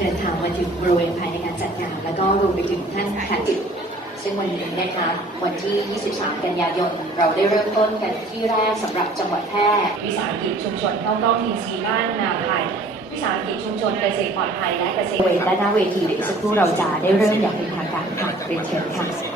เดินทางมาถึงบริเวณภายในงานจัดงาน แล้วก็รวมไปถึงท่านแขกจิตซึ่งวันนี้นะคะวันที่ 23 กันยายน เราได้เริ่มต้นกันที่แรกสำหรับจังหวัดแพร่วิสาหกิจชุมชนข้าวกล้องทีซีบ้านนาไผ่วิสาหกิจชุมชนเกษตรปลอดภัยและเกษตรและหน้าเวทีเดี๋ยวอีกสักครู่เราจะได้เริ่มอย่างเป็นทางการค่ะเรียนเชิญค่ะ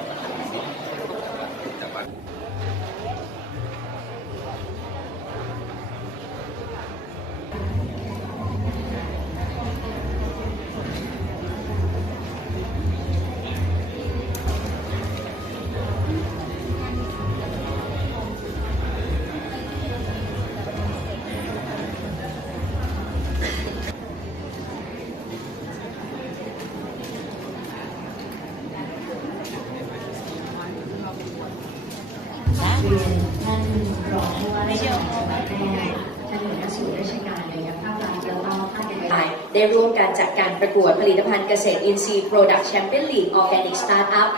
เรียนท่านรองผู้ว่าราชการจังหวัดแพร่ท่านหัวหน้าส่วนราชการในภาครัฐแล้วก็ภาคเอกชนได้ร่วมการจัดการประกวดผลิตภัณฑ์เกษตรอินทรีย์ Product Champion League Organic Startup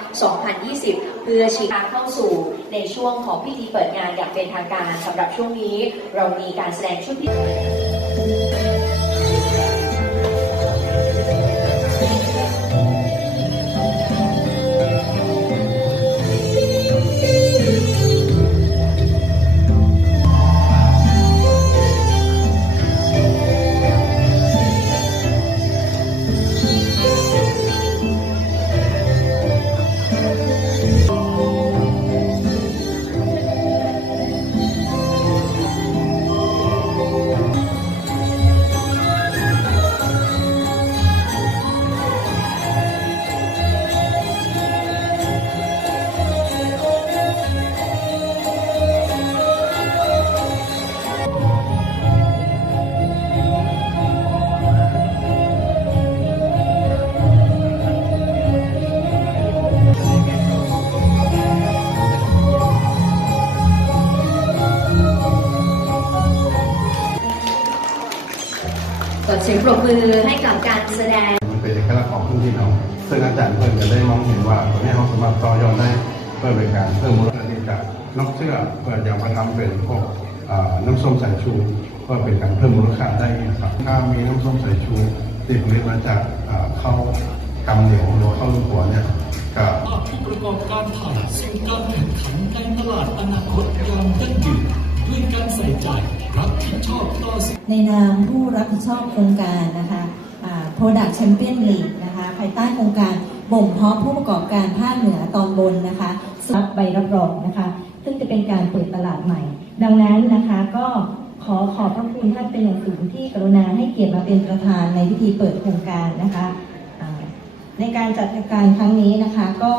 2020 เพื่อชี้ทางเข้าสู่ในช่วงของพิธีเปิดงานอย่างเป็นทางการสำหรับช่วงนี้ เรามีการแสดงชุดพิ สียงปรบมือให้กับการแสดง มันเป็นเอกลักษณ์ของพื้นที่เราซึ่งอาจารย์เพิ่นจะได้มองเห็นว่าตรงนี้เราสามารถต่อยอดได้เพื่อเป็นการเพิ่มมูลค่าที่จะนอกเชื่อเพื่อจะมาทำเป็นพวกอ่าน้ำส้มสายชูเพื่อเป็นการเพิ่มมูลค่าได้นะครับถ้ามีน้ำส้มสายชูที่ผลิตมาจากอ่าข้าวกำเหนียวหรือข้าวลูกหัวเนี่ยก็ผู้ประกอบการผ่านสู่การแข่งขันในตลาดอนาคตอย่างยั่งยืนด้วยการใส่ใจ รับผิดชอบต่อสิ่งในนามผู้รับผิดชอบโครงการนะคะอ่า Product Champion League นะคะภายใต้โครงการบ่มเพาะผู้ประกอบการภาคเหนือตอนบนนะคะรับใบรับรองนะคะ ซึ่งจะเป็นการเปิดตลาดใหม่ ดังนั้นนะคะก็ขอขอบพระคุณท่านเป็นอย่างสูงที่กรุณาให้เกียรติมาเป็นประธานในพิธีเปิดโครงการนะคะในการจัดการครั้งนี้นะคะก็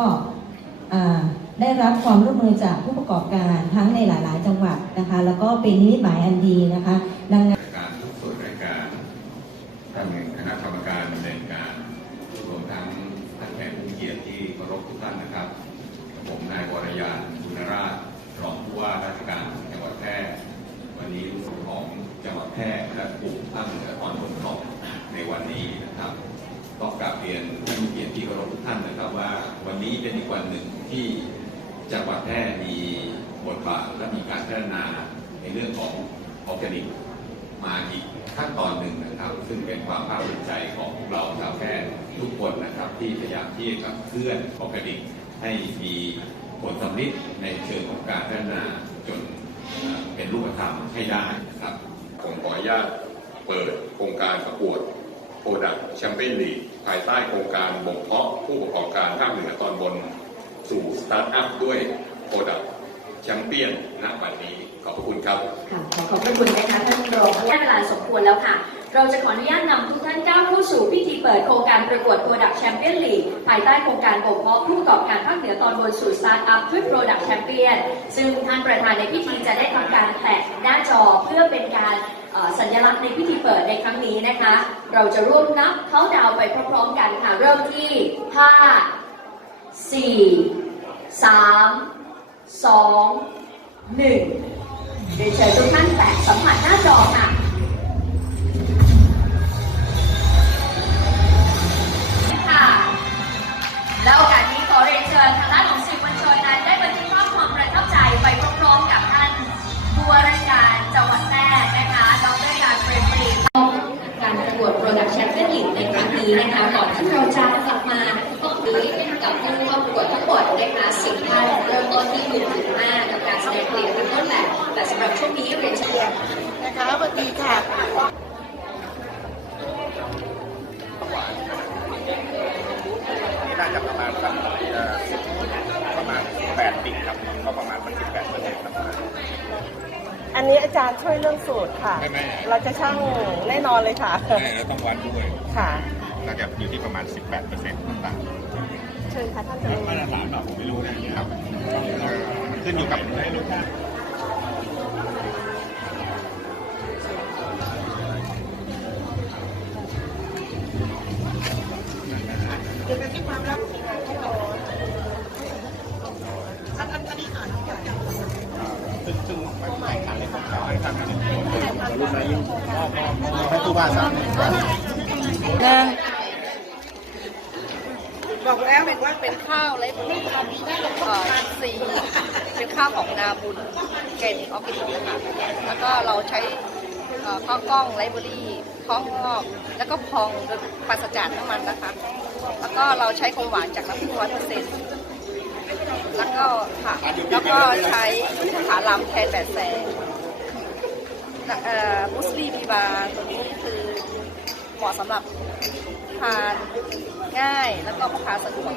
ได้รับความร่วมมือจากผู้ประกอบการทั้งในหลาย ๆ จังหวัดนะคะ แล้วก็เป็นนิมิตหมายอันดีนะคะ ดังนั้นการทุกส่วนรายการท่านคณะกรรมการดำเนินการรวมทั้งท่านแขกผู้เกียรติที่เคารพทุกท่านนะครับ ผมนายวรยานบุญราชรองผู้ว่าราชการจังหวัดแพร่วันนี้รู้สึกของจังหวัดแพร่และกลุ่มภาคเหนือตอนบนของในวันนี้นะครับต้องกราบเรียนผู้เกียรติที่เคารพทุกท่านนะครับว่า วันนี้เป็นอีกวันหนึ่งที่ จังหวัดแพร่มีบทบาทและมีการพัฒนาในเรื่องของออร์แกนิกมาอีกขั้นตอนหนึ่งนะครับ ซึ่งเป็นความภาคภูมิใจของพวกเราชาวแพร่ทุกคนนะครับที่พยายามที่จะขับเคลื่อนออร์แกนิกให้มีผลสำลิดในเชิงของการพัฒนาจนเป็นรูปธรรมให้ได้นะครับ ผมขออนุญาตเปิดโครงการประกวด Product Champion League ภายใต้โครงการบ่มเพาะผู้ประกอบการภาคเหนือตอนบน สู่สตาร์ทอัพด้วย Product Champion ณบัดนี้ขอบพระคุณครับ ค่ะขอขอบพระคุณนะคะท่านรองได้เวลาสมควรแล้วค่ะ เราจะขออนุญาตนำทุกท่านก้าวเข้าสู่พิธีเปิดโครงการประกวด Product Champion League ภายใต้โครงการบ่มเพาะผู้ประกอบการภาคเหนือตอนบนสู่ Startup ด้วย Product Champion ซึ่งท่านประธานในพิธีจะได้ทำการแตะหน้าจอเพื่อเป็นการสัญลักษณ์ในพิธีเปิดในครั้งนี้นะคะ เราจะร่วมนับเขาดาวไปพร้อมๆกันค่ะ เริ่มที่ 5 4 3 2หนึ่งเดี๋ยวเชิญทุกท่านแตะสัมผัสหน้าจอค่ะ ริ่มต้นที่หนึ่งถึงห้ากับการแสดงเพลงเป็นต้นแบบแต่สำหรับช่วงนี้เรียนเชิญนะคะสวัสดีค่ะนี่น่าจะประมาณสักเอ่อประมาณแปดปีครับก็ประมาณสักสิบแปดเปอร์เซ็นต์ครับอันนี้อาจารย์ช่วยเรื่องสูตรค่ะไม่ไม่เราจะช่างแน่นอนเลยค่ะแม่เราต้องวัดด้วยค่ะ น่าจะอยู่ที่ประมาณ 18เปอร์เซ็นต์ต่างเชิญค่ะท่านๆเจ้ามาตรฐานแบบผมไม่รู้นะครับขึ้นอยู่กับให้ลูกค้าซึ่งซึ่งไม่ไม่ขันเลยครับไม่ขันเลยรุ่นไหนยิ่งพ่อพ่อพ่อให้ตู้บ้านสามหนึ่งบอกแล้วเป็นว่าเป็นข้าวไรไม่ทำได้กับข้าวสีเป็นข้าวของนาบุญเกณฑ์ออฟฟิศนะคะแล้วก็เราใช้ข้าวกล้องไลบรารีข้าวงอกแล้วก็พองโดยปราศจากน้ำมันนะคะ แล้วก็เราใช้ความหวานจากน้ำผึ้งร้อยเปอร์เซ็นต์แล้วก็ค่ะแล้วก็ใช้ขาลำแทนแบบแสงมุสลีบีบาตัวนี้คือ เหมาะสำหรับทานง่ายแล้วก็พกพาสะดวก